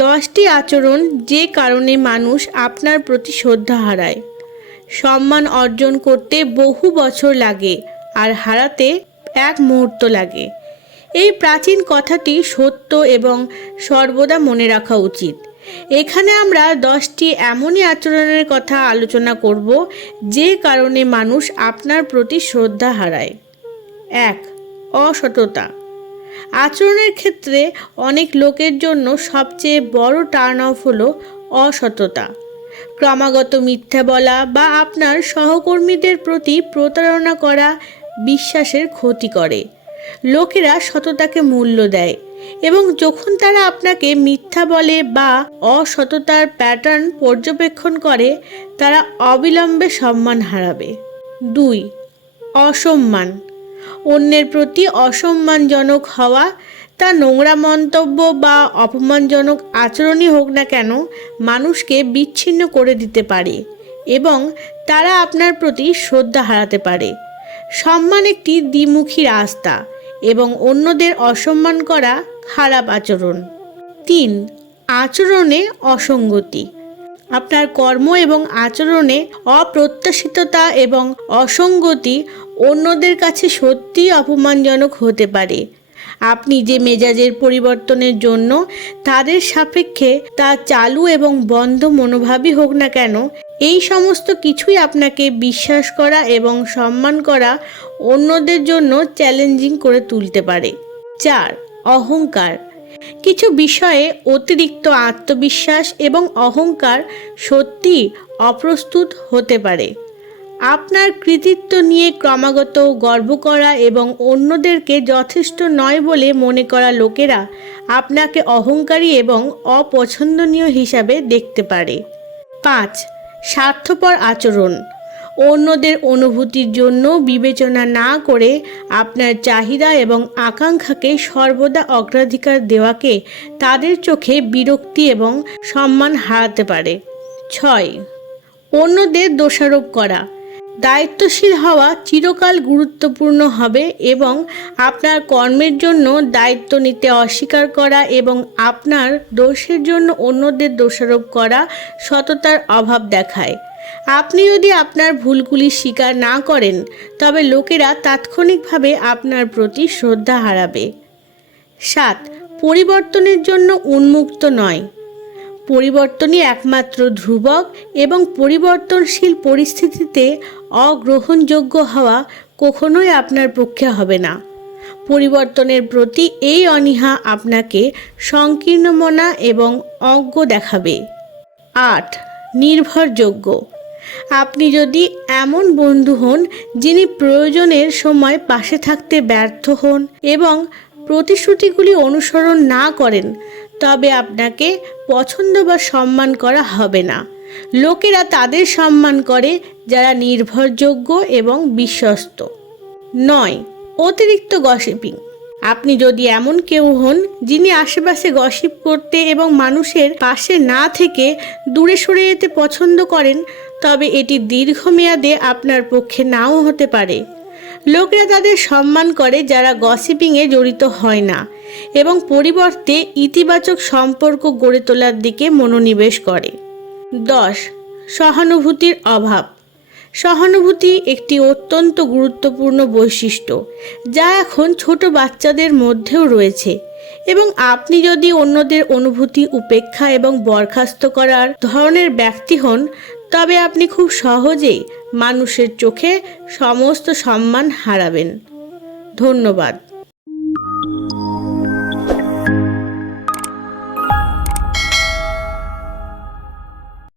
10টি আচরণ যে কারণে মানুষ আপনার প্রতি শ্রদ্ধা হারায়। সম্মান অর্জন করতে বহু বছর লাগে আর হারাতে এক মুহূর্ত লাগে। এই প্রাচীন কথাটি সত্য এবং সর্বদা মনে রাখা উচিত। এখানে আমরা 10টি এমনই আচরণের কথা আলোচনা করব যে কারণে মানুষ আপনার প্রতি শ্রদ্ধা হারায়। 1. অসততা। আচরণের ক্ষেত্রে অনেক লোকের জন্য সবচেয়ে বড় টার্ন অফ হলো অসততা। ক্রমাগত মিথ্যা বলা বা আপনার সহকর্মীদের প্রতি প্রতারণা করা বিশ্বাসের ক্ষতি করে। লোকেরা সততাকে মূল্য দেয় এবং যখন তারা আপনাকে মিথ্যা বলে বা অসততার প্যাটার্ন পর্যবেক্ষণ করে, তারা অবিলম্বে সম্মান হারাবে। 2. অসম্মান। অন্যের প্রতি অসম্মানজনক হওয়া, তা নোংরা মন্তব্য বা অপমানজনক আচরণই হোক না কেন, মানুষকে বিচ্ছিন্ন করে দিতে পারে এবং তারা আপনার প্রতি শ্রদ্ধা হারাতে পারে। সম্মান একটি দ্বিমুখী রাস্তা এবং অন্যদের অসম্মান করা খারাপ আচরণ। 3. আচরণে অসঙ্গতি। আপনার কর্ম এবং আচরণে অপ্রত্যাশিততা এবং অসঙ্গতি অন্যদের কাছে সত্যিই অপমানজনক হতে পারে। আপনি যে মেজাজের পরিবর্তনের জন্য তাদের সাপেক্ষে তা চালু এবং বন্ধ মনোভাবই হোক না কেন, এই সমস্ত কিছুই আপনাকে বিশ্বাস করা এবং সম্মান করা অন্যদের জন্য চ্যালেঞ্জিং করে তুলতে পারে। 4. অহংকার। কিছু বিষয়ে অতিরিক্ত আত্মবিশ্বাস এবং অহংকার সত্যি অপ্রস্তুত হতে পারে। আপনার কৃতিত্ব নিয়ে ক্রমাগত গর্ব করা এবং অন্যদেরকে যথেষ্ট নয় বলে মনে করা লোকেরা আপনাকে অহংকারী এবং অপছন্দনীয় হিসাবে দেখতে পারে। 5. স্বার্থপর আচরণ। অন্যদের অনুভূতির জন্য বিবেচনা না করে আপনার চাহিদা এবং আকাঙ্ক্ষাকে সর্বদা অগ্রাধিকার দেওয়াকে তাদের চোখে বিরক্তি এবং সম্মান হারাতে পারে। 6. অন্যদের দোষারোপ করা। দায়িত্বশীল হওয়া চিরকাল গুরুত্বপূর্ণ হবে এবং আপনার কর্মের জন্য দায়িত্ব নিতে অস্বীকার করা এবং আপনার দোষের জন্য অন্যদের দোষারোপ করা সততার অভাব দেখায়। আপনি যদি আপনার ভুলগুলি স্বীকার না করেন, তবে লোকেরা তাৎক্ষণিকভাবে আপনার প্রতি শ্রদ্ধা হারাবে। 7. পরিবর্তনের জন্য উন্মুক্ত নয়। পরিবর্তনই একমাত্র ধ্রুবক এবং পরিবর্তনশীল পরিস্থিতিতে অগ্রহণযোগ্য হওয়া কখনোই আপনার পক্ষে হবে না। পরিবর্তনের প্রতি এই অনীহা আপনাকে সংকীর্ণমনা এবং অজ্ঞ দেখাবে। 8. নির্ভরযোগ্য। আপনি যদি এমন বন্ধু হন যিনি প্রয়োজনের সময় পাশে থাকতে ব্যর্থ হন এবং প্রতিশ্রুতিগুলি অনুসরণ না করেন, তবে আপনাকে পছন্দ বা সম্মান করা হবে না। লোকেরা তাদের সম্মান করে যারা নির্ভরযোগ্য এবং বিশ্বস্ত। 9. অতিরিক্ত গসিপিং। আপনি যদি এমন কেউ হন যিনি আশেপাশে গসিপ করতে এবং মানুষের পাশে না থেকে দূরে সরে যেতে পছন্দ করেন, তবে এটি দীর্ঘমেয়াদে আপনার পক্ষে নাও হতে পারে। লোকেরা তাদের সম্মান করে যারা গসিপিংয়ে জড়িত হয় না এবং পরিবর্তে ইতিবাচক সম্পর্ক গড়ে তোলার দিকে মনোনিবেশ করে। 10. সহানুভূতির অভাব। সহানুভূতি একটি অত্যন্ত গুরুত্বপূর্ণ বৈশিষ্ট্য যা এখন ছোট বাচ্চাদের মধ্যেও রয়েছে, এবং আপনি যদি অন্যদের অনুভূতি উপেক্ষা এবং বরখাস্ত করার ধরনের ব্যক্তি হন, তবে আপনি খুব সহজেই মানুষের চোখে সমস্ত সম্মান হারাবেন। ধন্যবাদ।